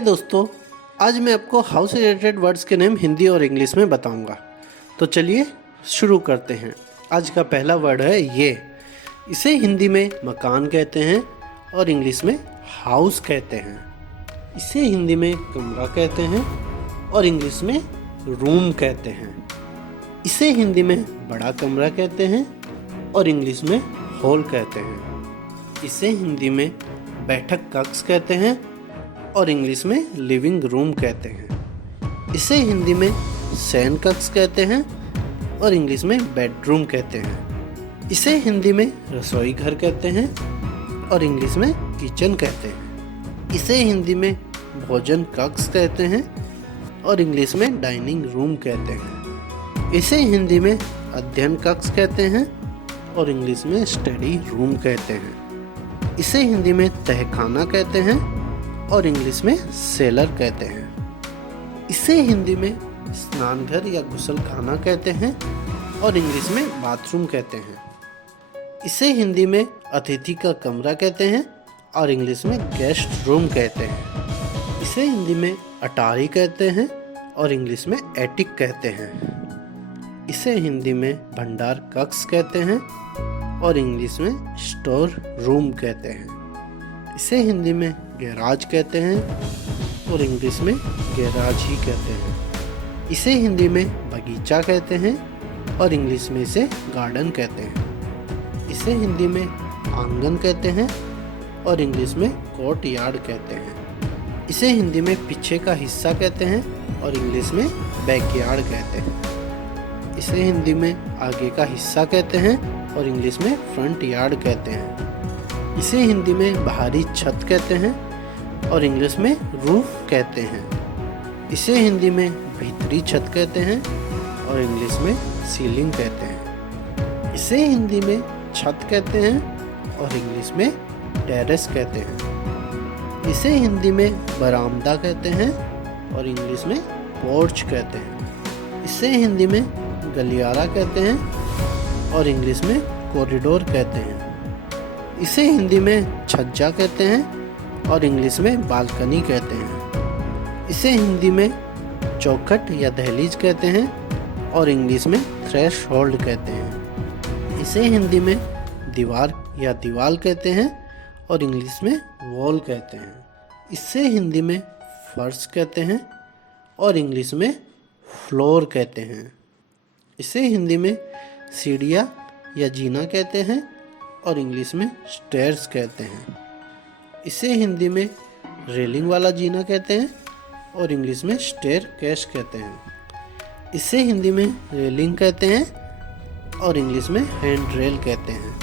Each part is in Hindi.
दोस्तों, आज मैं आपको हाउस से रिलेटेड वर्ड्स के नेम हिंदी और इंग्लिश में बताऊंगा। तो चलिए शुरू करते हैं। आज का पहला वर्ड है ये। इसे हिंदी में मकान कहते हैं और इंग्लिश में हाउस कहते हैं। इसे हिंदी में कमरा कहते हैं और इंग्लिश में रूम कहते हैं। इसे हिंदी में बड़ा कमरा कहते हैं और इंग्लिश में हॉल कहते हैं। इसे हिंदी में बैठक कक्ष कहते हैं और इंग्लिश में लिविंग रूम कहते हैं। इसे हिंदी में शयन कक्ष कहते हैं और इंग्लिश में बेडरूम कहते हैं। इसे हिंदी में रसोई घर कहते हैं और इंग्लिश में किचन कहते हैं। इसे हिंदी में भोजन कक्ष कहते हैं और इंग्लिश में डाइनिंग रूम कहते हैं। इसे हिंदी में अध्ययन कक्ष कहते हैं और इंग्लिश में स्टडी रूम कहते हैं। इसे हिंदी में तहखाना कहते हैं और इंग्लिश में सेलर कहते हैं। इसे हिंदी में स्नान घर या गुसलखाना कहते हैं और इंग्लिश में बाथरूम कहते हैं। इसे हिंदी में अतिथि का कमरा कहते हैं और इंग्लिश में गेस्ट रूम कहते हैं। इसे हिंदी में अटारी कहते हैं और इंग्लिश में एटिक कहते हैं। इसे हिंदी में भंडार कक्ष कहते हैं और इंग्लिश में स्टोर रूम कहते हैं। इसे हिंदी में गैराज कहते हैं और इंग्लिश में गैराज ही कहते हैं। इसे हिंदी में बगीचा कहते हैं और इंग्लिश में इसे गार्डन कहते हैं। इसे हिंदी में आंगन कहते हैं और इंग्लिश में कोर्ट यार्ड कहते हैं। इसे हिंदी में पीछे का हिस्सा कहते हैं और इंग्लिश में बैकयार्ड कहते हैं। इसे हिंदी में आगे का हिस्सा कहते हैं और इंग्लिश में फ्रंट यार्ड कहते हैं। इसे हिंदी में बाहरी छत कहते हैं और इंग्लिश में रूफ कहते हैं। इसे हिंदी में भीतरी छत कहते हैं और इंग्लिश में सीलिंग कहते हैं। इसे हिंदी में छत कहते हैं और इंग्लिश में टेरेस कहते हैं। इसे हिंदी में बरामदा कहते हैं और इंग्लिश में पोर्च कहते हैं। इसे हिंदी में गलियारा कहते हैं और इंग्लिश में कॉरिडोर कहते हैं। इसे हिंदी में छज्जा कहते हैं और इंग्लिश में बालकनी कहते हैं। इसे हिंदी में चौखट या दहलीज कहते हैं और इंग्लिश में थ्रेशहोल्ड कहते हैं। इसे हिंदी में दीवार या दीवाल कहते हैं और इंग्लिश में वॉल कहते हैं। इसे हिंदी में फर्श कहते हैं और इंग्लिश में फ्लोर कहते हैं। इसे हिंदी में सीढ़ियाँ या जीना कहते हैं और इंग्लिश में स्टेयर्स कहते हैं। इसे हिंदी में रेलिंग वाला जीना कहते हैं और इंग्लिश में स्टेयर केस कहते हैं। इसे हिंदी में रेलिंग कहते हैं और इंग्लिश में हैंड रेल कहते हैं।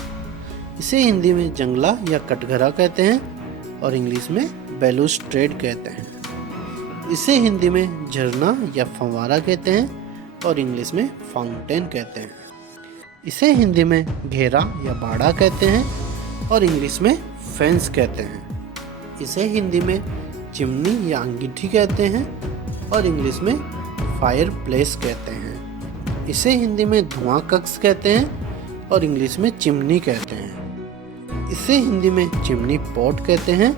इसे हिंदी में जंगला या कटघरा कहते हैं और इंग्लिश में बैलुस्ट्रेड कहते हैं। इसे हिंदी में झरना या फव्वारा कहते हैं और इंग्लिश में फाउंटेन कहते हैं। इसे हिंदी में घेरा या बाड़ा कहते हैं और इंग्लिश में फेंस कहते हैं। इसे हिंदी में चिमनी या अंगीठी कहते हैं और इंग्लिश में फायर प्लेस कहते हैं। इसे हिंदी में धुआं कक्ष कहते हैं और इंग्लिश में चिमनी कहते हैं। इसे हिंदी में चिमनी पॉट कहते हैं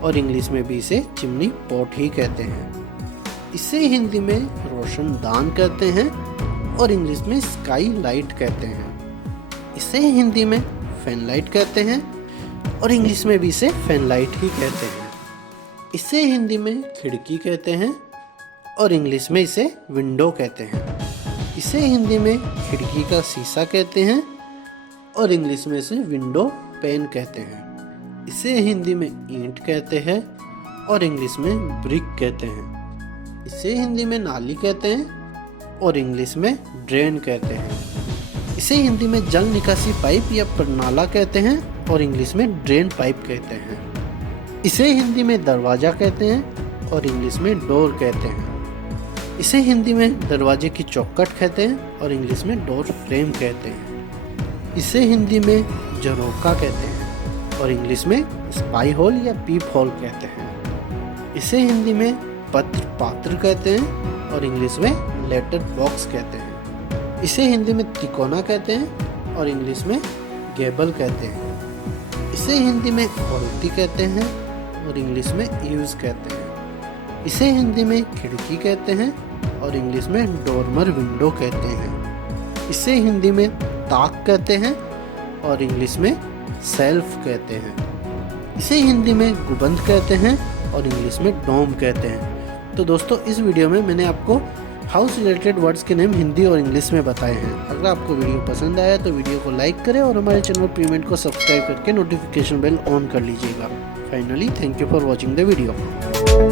और इंग्लिश में भी इसे चिमनी पॉट ही कहते हैं। इसे हिंदी में रोशनदान कहते हैं और इंग्लिश में स्काई लाइट कहते हैं। इसे हिंदी में फैन लाइट कहते हैं और इंग्लिश में भी इसे फैन लाइट ही कहते हैं। इसे हिंदी में खिड़की कहते हैं और इंग्लिश में इसे विंडो कहते हैं। इसे हिंदी में खिड़की का शीशा कहते हैं और इंग्लिश में इसे विंडो पेन कहते हैं। इसे हिंदी में ईंट कहते हैं और इंग्लिश में ब्रिक कहते हैं। इसे हिंदी में नाली कहते हैं और इंग्लिश में ड्रेन कहते हैं। इसे हिंदी में जल निकासी पाइप या प्रनाला कहते हैं और इंग्लिश में ड्रेन पाइप कहते हैं। इसे हिंदी में दरवाजा कहते हैं और इंग्लिश में डोर कहते हैं। इसे हिंदी में दरवाजे की चौखट कहते हैं और इंग्लिश में डोर फ्रेम कहते हैं। इसे हिंदी में झरोखा कहते हैं और इंग्लिश में स्पाई होल या पीप होल कहते हैं। इसे हिंदी में पत्र पात्र कहते हैं और इंग्लिश में लेटर बॉक्स कहते हैं। इसे हिंदी में तिकोना कहते हैं और इंग्लिश में गेबल कहते हैं। इसे हिंदी में औरती कहते हैं और इंग्लिश में यूज कहते हैं। इसे हिंदी में खिड़की कहते हैं और इंग्लिश में डोरमर विंडो कहते हैं। इसे हिंदी में ताक कहते हैं और इंग्लिश में सेल्फ कहते हैं। इसे हिंदी में गुंबद कहते हैं और इंग्लिश में डोम कहते हैं। तो दोस्तों, इस वीडियो में मैंने आपको हाउस रिलेटेड वर्ड्स के नेम हिंदी और इंग्लिश में बताए हैं। अगर आपको वीडियो पसंद आया तो वीडियो को लाइक करें और हमारे चैनल प्रीमियम को सब्सक्राइब करके नोटिफिकेशन बेल ऑन कर लीजिएगा। Finally, thank you for watching the video.